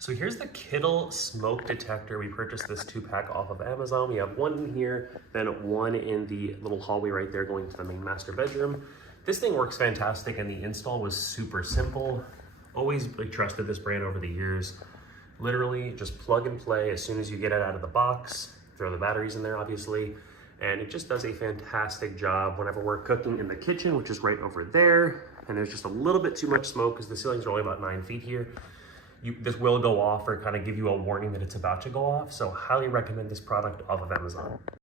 So here's the Kidde smoke detector. We purchased this 2-pack off of Amazon. We have one in here, then one in the little hallway right there going to the main master bedroom. This thing works fantastic and the install was super simple. Always trusted this brand over the years. Literally just plug and play as soon as you get it out of the box. Throw the batteries in there obviously. And it just does a fantastic job whenever we're cooking in the kitchen, which is right over there. And there's just a little bit too much smoke because the ceilings are only about 9 feet here. This will go off or kind of give you a warning that it's about to go off. So highly recommend this product off of Amazon.